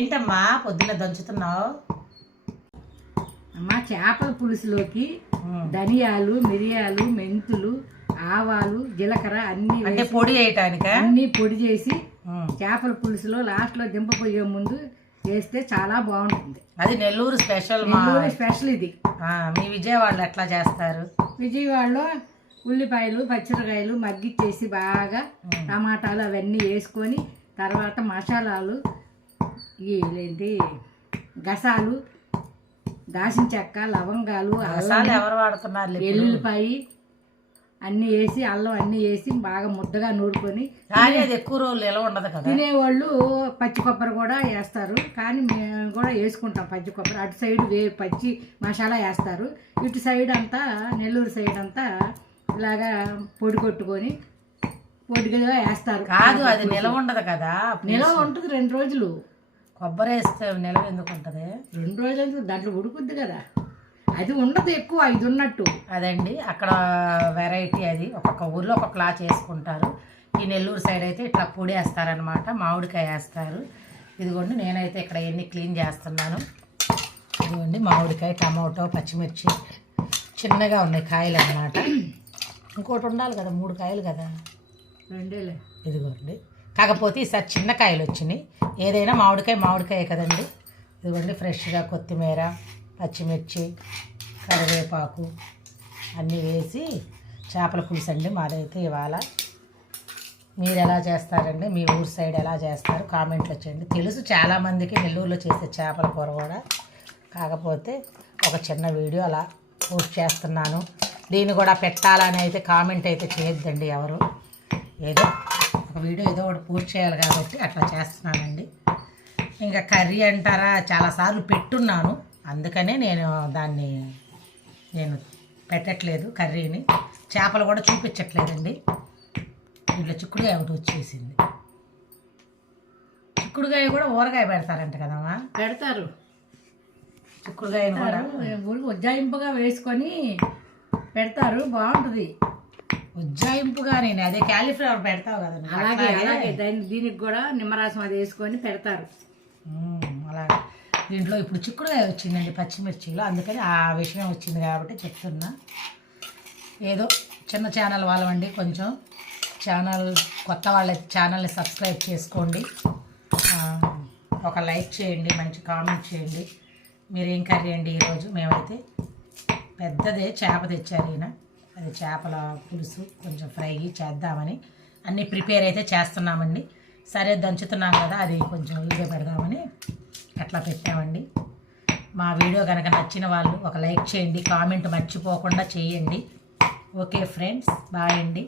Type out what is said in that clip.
ఏంటమ్మా పొద్దున్న దంచుతున్నావు? అమ్మ చేపల పులుసులోకి ధనియాలు మిరియాలు మెంతులు ఆవాలు జీలకర్ర అన్ని అంటే పొడి వేయటానిక అన్ని పొడి చేసి చేపల పులుసులో లాస్ట్లో దింపపోయే ముందు వేస్తే చాలా బాగుంటుంది. అది నెల్లూరు స్పెషల్ నెల్లూరు స్పెషల్ ఇది. మీ విజయవాడలో ఎట్లా చేస్తారు? విజయవాడలో ఉల్లిపాయలు పచ్చిమిరకాయలు మగ్గిచ్చేసి బాగా టమాటాలు అవన్నీ వేసుకొని తర్వాత మసాలాలు ఏంటి గసాలు దాసిన చెక్క లవంగాలు అల్లం ఎవరు వాడుతున్నారు? ఎల్లుల్లిపాయి అన్నీ వేసి అల్లం అన్నీ వేసి బాగా ముద్దగా నూరుకొని ఎక్కువ రోజులు నిలవ ఉండదు కదా? తినేవాళ్ళు పచ్చి కొబ్బరి కూడా వేస్తారు. కానీ మేము కూడా వేసుకుంటాం పచ్చి కొబ్బరి. అటు సైడ్ వే పచ్చి మసాలా వేస్తారు. ఇటు సైడ్ అంతా నెల్లూరు సైడ్ అంతా ఇలాగా పొడి కొట్టుకొని పొడిగా వేస్తారు. కాదు అది నిలవ ఉండదు కదా నిలవ ఉంటుంది రెండు రోజులు. కొబ్బరి వేస్తే నిలవ ఎందుకు ఉంటుంది? రెండు రోజులు దాంట్లో ఉడుకుద్ది కదా. అది ఉండదు ఎక్కువ ఇది ఉన్నట్టు. అదండి. అక్కడ వెరైటీ అది. ఒక్కొక్క ఊర్లో ఒక్కొక్కలా చేసుకుంటారు. ఈ నెల్లూరు సైడ్ అయితే ఇట్లా పొడి వేస్తారనమాట మామిడికాయ వేస్తారు. ఇదిగోండి నేనైతే ఇక్కడ ఎన్ని క్లీన్ చేస్తున్నాను. ఇదిగోండి మామిడికాయ టమాటో పచ్చిమిర్చి చిన్నగా ఉన్నాయి కాయలు అన్నమాట. ఇంకోటి ఉండాలి కదా మూడు కాయలు కదా. రెండేలే. ఇదిగోండి. కాకపోతే ఈసారి చిన్న కాయలు వచ్చినాయి. ఏదైనా మామిడికాయ మామిడికాయ కదండి. ఇదిగోండి ఫ్రెష్గా కొత్తిమీర పచ్చిమిర్చి కరివేపాకు అన్నీ వేసి చేపల పులుసు అండి మాదైతే ఇవాళ. మీరు ఎలా చేస్తారండి? మీ ఊరు సైడ్ ఎలా చేస్తారు? కామెంట్లు వచ్చేయండి తెలుసు చాలామందికి నెల్లూరులో చేసే చేపల కూర కూడా. కాకపోతే ఒక చిన్న వీడియో అలా పోస్ట్ చేస్తున్నాను. దీన్ని కూడా పెట్టాలని అయితే కామెంట్ అయితే చేయొద్దండి ఎవరు. ఏదో ఒక వీడియో ఏదో ఒకటి పోస్ట్ చేయాలి కాబట్టి అట్లా చేస్తున్నానండి. ఇంకా కర్రీ అంటారా చాలాసార్లు పెట్టున్నాను. అందుకనే నేను దాన్ని నేను పెట్టట్లేదు కర్రీని. చేపలు కూడా చూపించట్లేదండి. దీంట్లో చిక్కుడుకాయ ఒకటి వచ్చేసింది. చిక్కుడుకాయ కూడా ఊరగాయ పెడతారంట కదమ్మా? పెడతారు. చిక్కుడుకాయని కూడా. ఉజ్జాయింపుగా వేసుకొని పెడతారు. బాగుంటుంది. ఉజ్జాయింపుగా నేను అదే క్యాలీఫ్లవర్ పెడతావు కదా. అలాగే. అలాగే. దాని దీనికి కూడా నిమ్మరసం అది వేసుకొని పెడతారు. అలాగే. దీంట్లో ఇప్పుడు చిక్కుడుకాయ వచ్చిందండి పచ్చిమిర్చిలో. అందుకని ఆ విషయం వచ్చింది కాబట్టి చెప్తున్నా. ఏదో చిన్న ఛానల్ వాళ్ళమండి కొంచెం ఛానల్ కొత్త వాళ్ళ ఛానల్ని సబ్స్క్రైబ్ చేసుకోండి. ఒక లైక్ చేయండి మంచి కామెంట్ చేయండి. మీరేం కర్రీ అండి ఈరోజు? మేమైతే పెద్దదే చేప తెచ్చారు ఈయన. అది చేపల పులుసు కొంచెం ఫ్రై చేద్దామని. అన్నీ ప్రిపేర్ అయితే చేస్తున్నామండి. సరే దంచుతున్నాం కదా అది కొంచెం వీడియో పెడదామని అట్లా పెట్టామండి. మా వీడియో కనుక నచ్చిన వాళ్ళు ఒక లైక్ చేయండి కామెంట్ మర్చిపోకుండా చేయండి. ఓకే ఫ్రెండ్స్ బాయ్ అండి.